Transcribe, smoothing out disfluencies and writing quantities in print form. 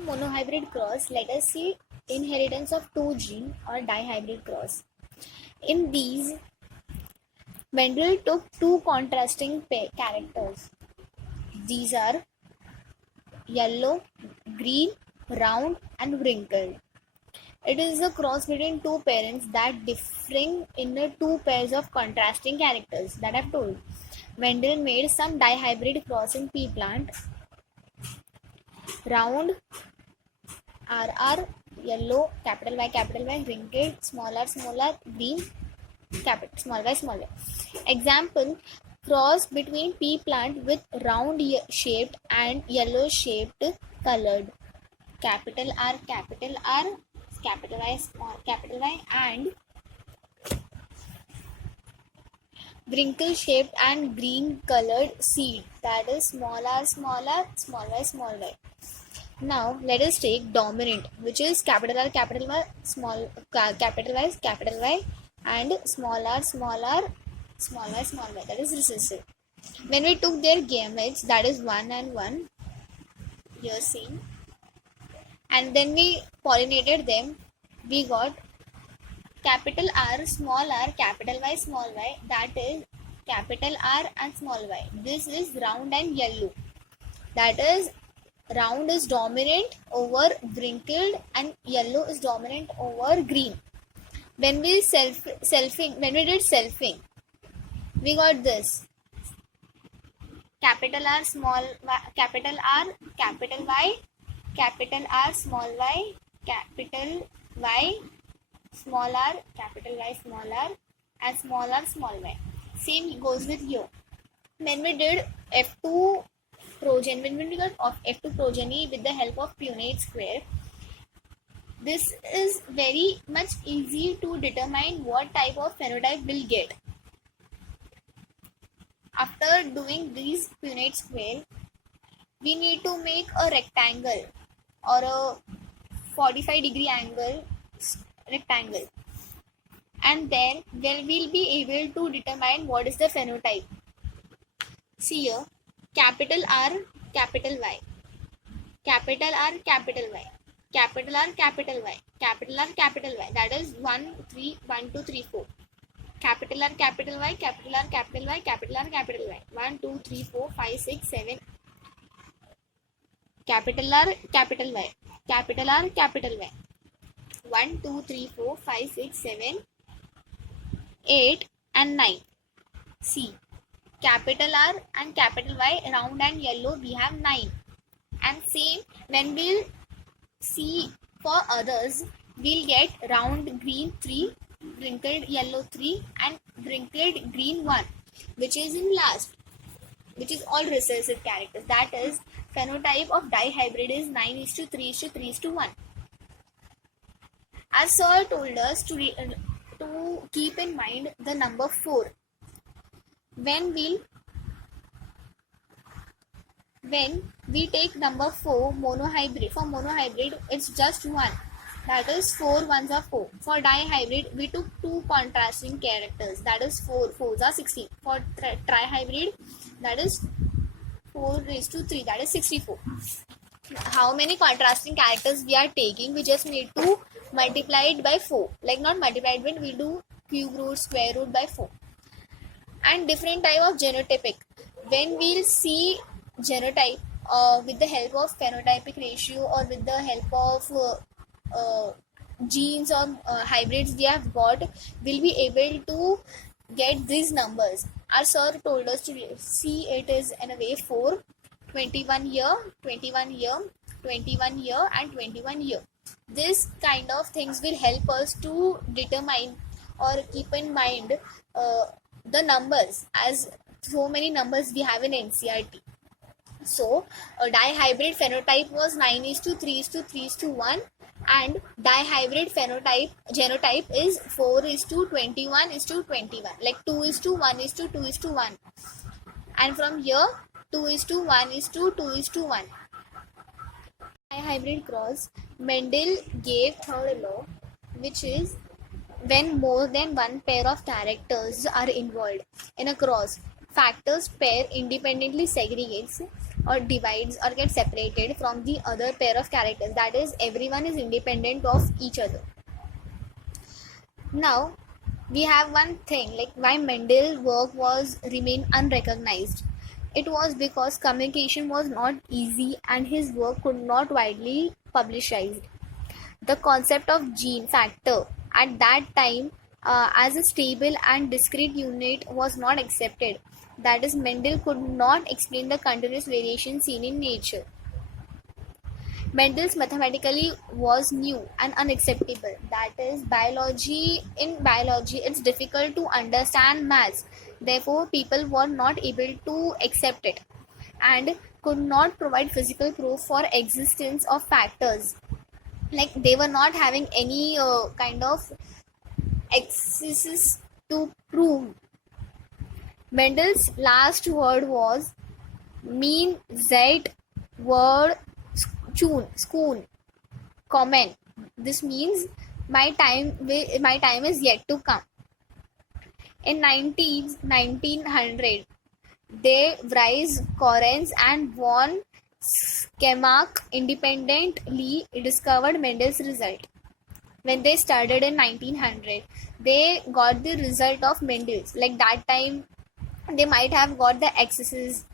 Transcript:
Monohybrid cross, let us see inheritance of two gene or dihybrid cross. In these, Mendel took two contrasting characters. These are yellow, green, round and wrinkled. It is a cross between two parents that differing in the two pairs of contrasting characters that I've told. Mendel made some dihybrid cross in pea plant. Round RR, yellow, capital Y, wrinkled, smaller, green, capital small y. Example, cross between pea plant with round shaped and yellow shaped colored. Capital R, capital Y, small capital Y, and wrinkle shaped and green colored seed, that is small y, small y. Now let us take dominant, which is capital R, capital Y, capital Y, and small r, small y, that is recessive. When we took their gametes, that is 1 and 1, here seen, and then we pollinated them, we got capital R, capital Y, small y, that is capital R and small y. This is round and yellow, that is round is dominant over wrinkled and yellow is dominant over green. When we did selfing, we got this capital R, small y, capital R, capital Y, capital R, small y, capital Y, small r, capital Y, small r, and small r, small y. Same goes with here. When we did F2 progeny, when we got of F2 progeny with the help of Punnett square, this is very much easy to determine what type of phenotype we'll get. After doing these Punnett square, we need to make a rectangle or a 45-degree angle rectangle, and then we'll be able to determine what is the phenotype. See here, capital R, capital Y, capital R, capital Y, capital R, capital Y, capital R, capital Y, that is 1, 2, 3, 4. Capital R, capital Y, capital R, capital Y, capital R, capital Y, 1, 2, 3, 4, 5, 6, 7. Capital R, capital Y, capital R, capital Y, 1, 2, 3, 4, 5, 6, 7, 8 and 9. See, capital R and capital Y, round and yellow, we have 9. And same, when we'll see for others, we'll get round green 3, wrinkled yellow 3 and wrinkled green 1, which is in last, which is all recessive characters. That is, phenotype of dihybrid is 9:3:3:1. As Sir told us to keep in mind the number 4. When we take number 4, monohybrid, for monohybrid it's just 1, that is 4 ones are 4. For dihybrid we took two contrasting characters, that is 4 4s are 16. For trihybrid, that is 4:3, that is 64. How many contrasting characters we are taking? We just need to multiply it by 4, like not multiply it, but we do cube root, square root by 4. And different type of genotypic, when we'll see genotype with the help of phenotypic ratio or with the help of genes or hybrids we have got, we'll be able to get these numbers. Our sir told us to see it is in a way 4, 21 year, 21 year, 21 year and 21 year. This kind of things will help us to determine or keep in mind the numbers, as so many numbers we have in NCERT. So a dihybrid phenotype was 9:3:3:1, and dihybrid phenotype genotype is 4:21:21, like 2:1:2:1, and from here 2:1:2:1. Dihybrid cross, Mendel gave third law, which is when more than one pair of characters are involved in a cross, factors pair independently segregates or divides or gets separated from the other pair of characters. That is, everyone is independent of each other. Now, we have one thing like why Mendel's work was remain unrecognized. It was because communication was not easy and his work could not widely publicized. The concept of gene factor at that time as a stable and discrete unit was not accepted. That is, Mendel could not explain the continuous variation seen in nature. Mendel's mathematically was new and unacceptable. That is, in biology, it's difficult to understand maths. Therefore, people were not able to accept it and could not provide physical proof for existence of factors. Like they were not having any kind of excesses to prove. Mendel's last word was mean z word schoon comment. This means my time is yet to come. In 1900, they raised Correns and von Schemark independently discovered Mendel's result. When they studied in 1900, they got the result of Mendel's. Like that time, they might have got the excesses